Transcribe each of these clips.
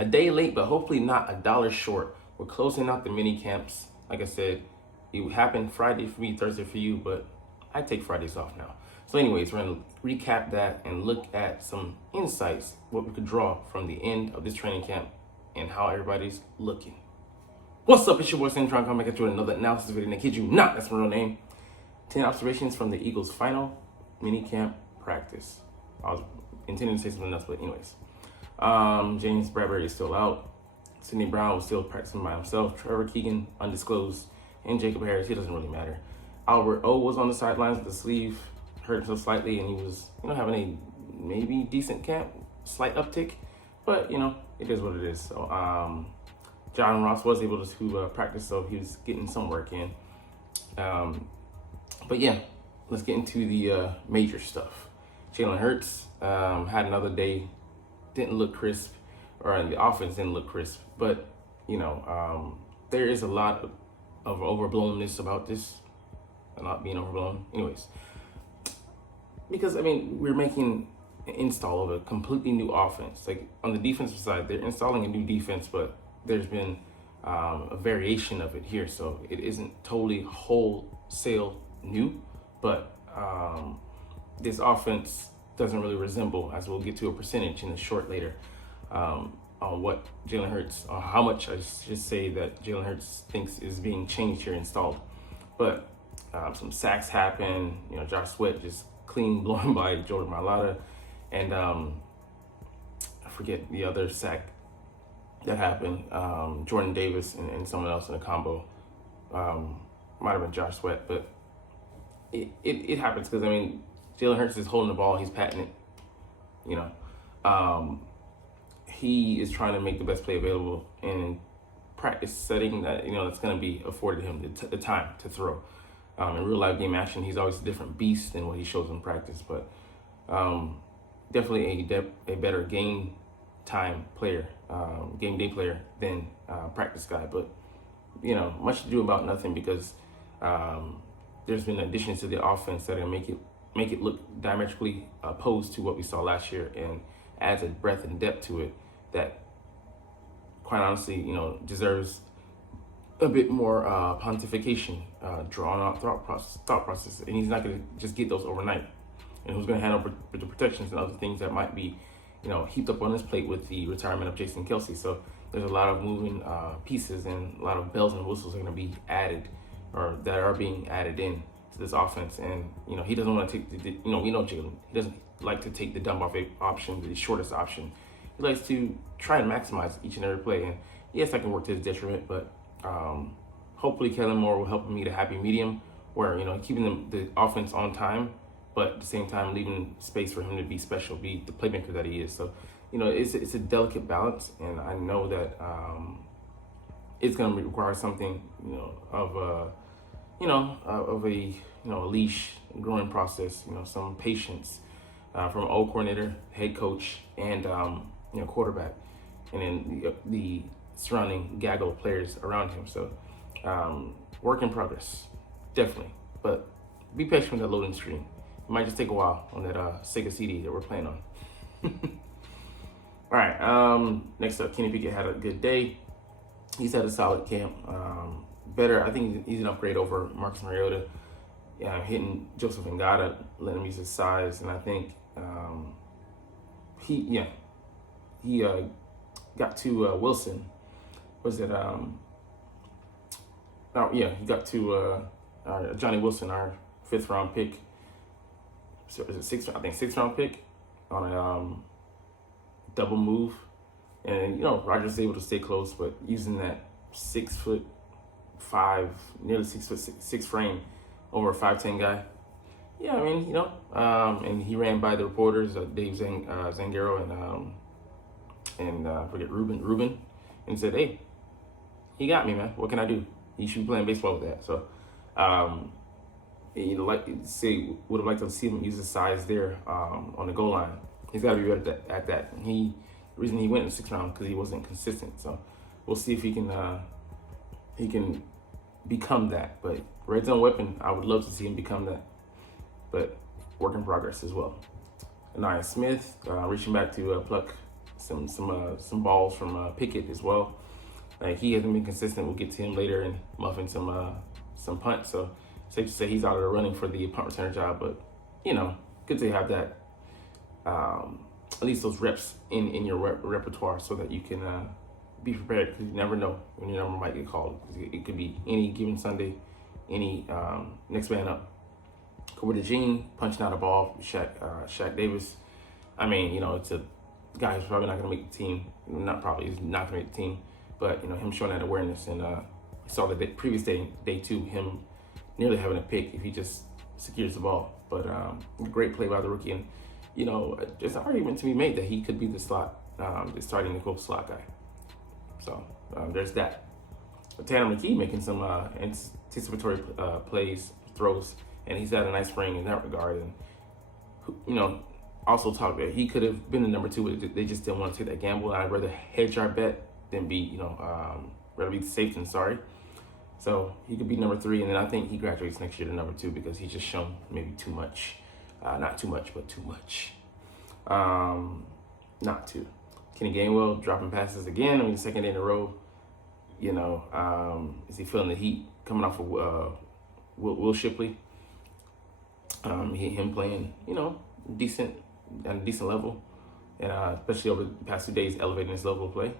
a day late, but hopefully not $1 short. We're closing out the mini camps. Like I said, it happened Friday for me, Thursday for you, but I take Fridays off now. So anyways, we're gonna recap that and look at some insights, what we could draw from the end of this training camp and how everybody's looking. What's up, it's your boy Cintron, coming back at you with another analysis video, and I kid you not, that's my real name. 10 observations from the Eagles' final minicamp practice. I was intending to say something else, but anyways. James Bradbury is still out. Sidney Brown was still practicing by himself. Trevor Keegan, undisclosed. And Jacob Harris, he doesn't really matter. Albert O was on the sidelines with the sleeve, hurt himself slightly, and he was, having a maybe decent camp, slight uptick, but, it is what it is. So, John Ross was able to practice, so he was getting some work in. But yeah, let's get into the major stuff. Jalen Hurts had another day, didn't look crisp, or the offense didn't look crisp, but, there is a lot of overblownness about this, not being overblown. Anyways, because, we're making an install of a completely new offense. Like, on the defensive side, they're installing a new defense, but there's been a variation of it here. So it isn't totally wholesale new, but this offense doesn't really resemble, as we'll get to a percentage in a short later, on what Jalen Hurts, or how much I should say that Jalen Hurts thinks is being changed here, installed. But some sacks happen, Josh Sweat just clean blown by Jordan Mailata, and I forget the other sack that happened, Jordan Davis and someone else in a combo. Might have been Josh Sweat, but it happens because, Jalen Hurts is holding the ball, he's patting it, he is trying to make the best play available in practice setting that, that's going to be afforded him the time to throw. In real life game action, he's always a different beast than what he shows in practice, but definitely a better game time player, game day player than practice guy. But, much to do about nothing, because there's been additions to the offense that are make it look diametrically opposed to what we saw last year, and adds a breadth and depth to it that, quite honestly, deserves a bit more pontification, drawn out thought process. And he's not going to just get those overnight. And who's going to handle the protections and other things that might be, heaped up on his plate with the retirement of Jason Kelsey. So there's a lot of moving pieces, and a lot of bells and whistles are going to be added, or that are being added in to this offense. And, he doesn't want to take we know Jalen, he doesn't like to take the dump off option, the shortest option. He likes to try and maximize each and every play. And yes, that can work to his detriment, but hopefully Kellen Moore will help him meet a happy medium where, keeping the offense on time, but at the same time leaving space for him to be special, be the playmaker that he is. So, it's a delicate balance, and I know that it's going to require something, of a leash growing process, some patience from O coordinator, head coach, and quarterback, and then the surrounding gaggle of players around him. So work in progress, definitely. But be patient with that loading screen. It might just take a while on that Sega CD that we're playing on. All right, next up, Kenny Pickett had a good day. He's had a solid camp. Better, I think he's an upgrade over Marcus Mariota. Hitting Joseph Ngata, letting him use his size, and I think he got to Wilson. Was it? He got to Johnny Wilson, our 5th round pick. So is it 6th? I think 6th round pick on a double move, and Rodgers was able to stay close, but using that 6'5", nearly 6'6" frame over a 5'10" guy. Yeah, and he ran by the reporters, Dave Zangaro and I forget Ruben, and said, "Hey, he got me, man. What can I do? You should be playing baseball with that." So, would have liked to see him use his size there on the goal line. He's got to be better at that. And the reason he went in the 6th round because he wasn't consistent. So we'll see if he can become that. But red zone weapon, I would love to see him become that. But work in progress as well. Anaya Smith reaching back to pluck some balls from Pickett as well. Like, he hasn't been consistent. We'll get to him later and muffin some punts. So safe to say he's out of the running for the punt returner job. But good to have that at least those reps in your repertoire so that you can be prepared, because you never know when your number might get called. It could be any given Sunday, any next man up. Kawhi Jean punching out a ball, Shaq Davis. I mean, it's a guy who's probably not going to make the team. Not probably, he's not going to make the team. But, him showing that awareness. And saw the previous day two, him nearly having a pick if he just secures the ball. But great play by the rookie. And, there's an argument to be made that he could be the starting nickel slot guy. So there's that. But Tanner McKee making some anticipatory plays, throws, and he's had a nice spring in that regard. And, also talked about he could have been the number two, but they just didn't want to take that gamble. I'd rather hedge our bet than be, rather be safe than sorry. So he could be number three, and then I think he graduates next year to number two because he's just shown maybe too much. Not too much, but too much. Not too. Kenny Gainwell dropping passes again. Second day in a row. Is he feeling the heat coming off of Will Shipley? Him playing, decent at a decent level, and especially over the past 2 days, elevating his level of play.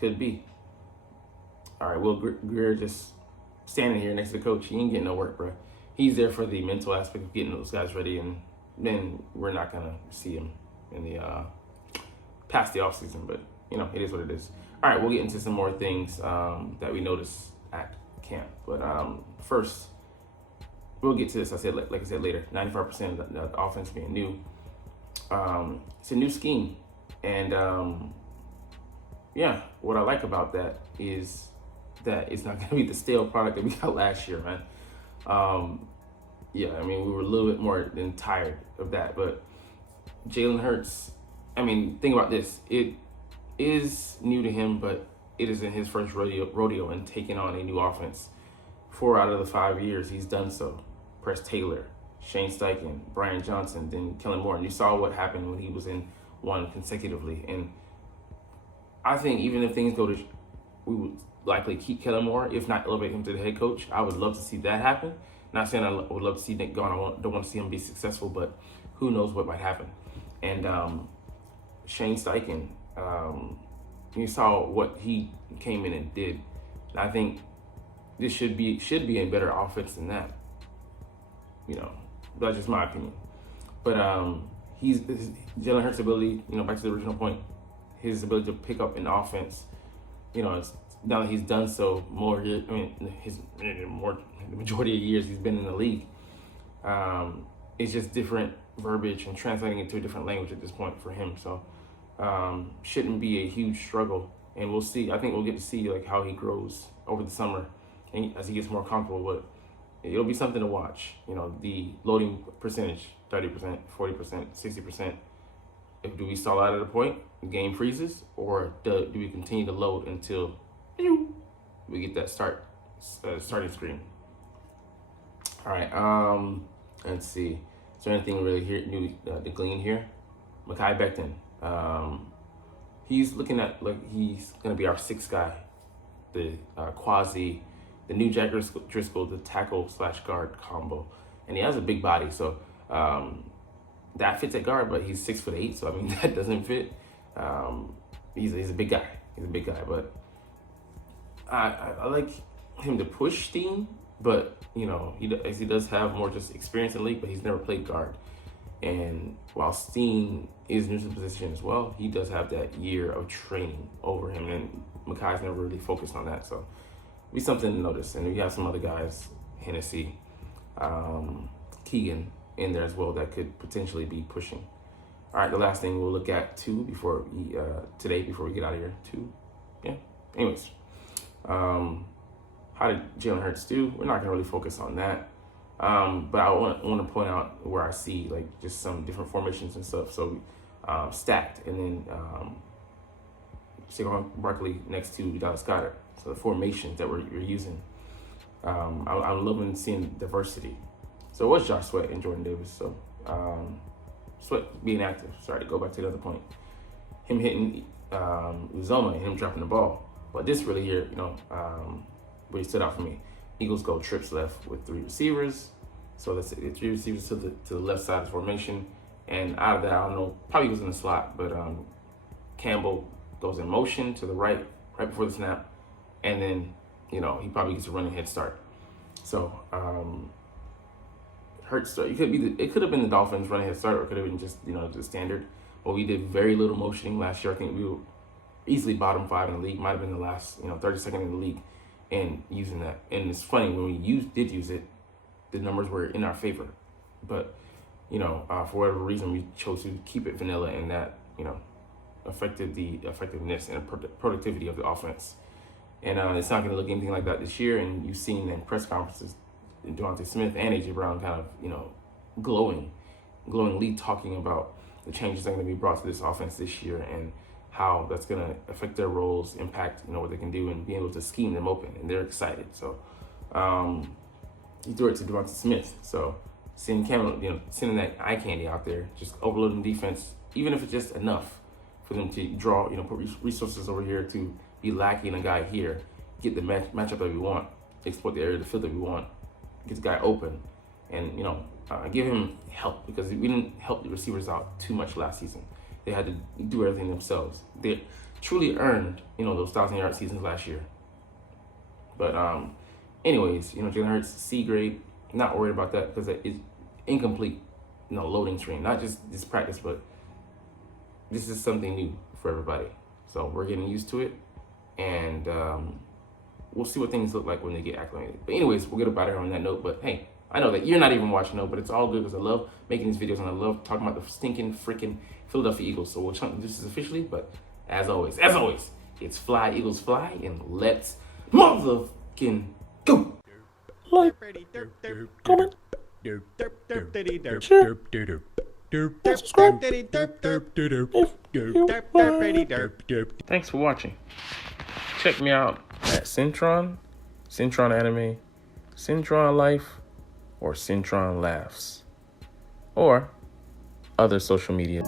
Could be. All right, Will Greer just standing here next to the coach. He ain't getting no work, bro. He's there for the mental aspect of getting those guys ready, and then we're not gonna see him in the past the offseason. But it is what it is. All right, we'll get into some more things that we noticed at camp. But first, we'll get to this. Like I said later, 95% of the offense being new. It's a new scheme, and what I like about that is that it's not going to be the stale product that we got last year, man. We were a little bit more than tired of that. But Jalen Hurts, think about this. It is new to him, but it isn't his first rodeo in taking on a new offense. 4 out of the 5 years he's done so. Press Taylor, Shane Steichen, Brian Johnson, then Kellen Moore. And you saw what happened when he was in one consecutively. And I think even if things we would likely keep Kellen Moore, if not elevate him to the head coach. I would love to see that happen. Not saying I would love to see Nick gone. I don't want to see him be successful, but who knows what might happen. And Shane Steichen, you saw what he came in and did. And I think this should be a better offense than that. That's just my opinion. But Jalen Hurts' ability, back to the original point, his ability to pick up an offense, it's, now that he's done so the majority of years he's been in the league, it's just different verbiage and translating it to a different language at this point for him. So shouldn't be a huge struggle, and we'll see. I think we'll get to see how he grows over the summer and as he gets more comfortable with. It'll be something to watch. The loading percentage, 30%, 40%, 60%. Do we stall out at a point, the game freezes, or do we continue to load until we get that starting screen? All right. Let's see. Is there anything really new to glean here? Mekhi Becton. He's looking at he's going to be our sixth guy. The the new Jack Driscoll, the tackle/guard combo, and he has a big body, so that fits at guard. But he's 6'8", so that doesn't fit. He's a big guy. But I like him to push Steen, but he does have more just experience in the league, but he's never played guard. And while Steen is new to the position as well, he does have that year of training over him, and Mekhi's never really focused on that. So it'll be something to notice. And we have some other guys, Hennessy, Keegan in there as well that could potentially be pushing. All right, the last thing we'll look at before we get out of here. Anyways, how did Jalen Hurts do? We're not gonna really focus on that. But I want to point out where I see just some different formations and stuff. So stacked, and then Saquon Barkley next to Dallas Goedert. So the formations that we're using. I'm loving seeing diversity. So it was Josh Sweat and Jordan Davis. So Sweat being active. Sorry to go back to the other point. him hitting Uzoma and him dropping the ball. But this really here, really stood out for me. Eagles go trips left with 3 receivers. So that's it, 3 receivers to the left side of the formation. And out of that, I don't know, probably was in the slot, but Campbell goes in motion to the right before the snap. And then, he probably gets a running head start. So Hurts, it could have been the Dolphins running head start, or it could have been just, the standard. But we did very little motioning last year. I think we were easily bottom 5 in the league. Might have been the last, 32nd in the league in using that. And it's funny, when we did use it, the numbers were in our favor. But, for whatever reason, we chose to keep it vanilla, and that, affected the effectiveness and productivity of the offense. And it's not going to look anything like that this year. And you've seen in press conferences, Devontae Smith and A.J. Brown kind of, glowingly talking about the changes that are going to be brought to this offense this year and how that's going to affect their roles, impact, what they can do, and be able to scheme them open. And they're excited. So he threw it to Devontae Smith. So sending that eye candy out there, just overloading defense, even if it's just enough for them to draw, put resources over here to be lacking a guy here, get the matchup that we want, exploit the area of the field that we want, get the guy open, and give him help, because we didn't help the receivers out too much last season. They had to do everything themselves. They truly earned those 1,000-yard seasons last year. But anyways, Jalen Hurts, C grade. Not worried about that because it's incomplete, loading screen. Not just this practice, but this is something new for everybody. So we're getting used to it, and we'll see what things look like when they get acclimated. But anyways, we'll get up out of here on that note. But hey, I know that you're not even watching, but it's all good because I love making these videos and I love talking about the stinking freaking Philadelphia Eagles. So we'll chunk this officially, but as always, it's fly, Eagles fly, and let's motherfucking go. Like, comment, share, and subscribe if you Thanks for watching. Check me out at Cintron Anime, Cintron Life, or Cintron Laughs, or other social media.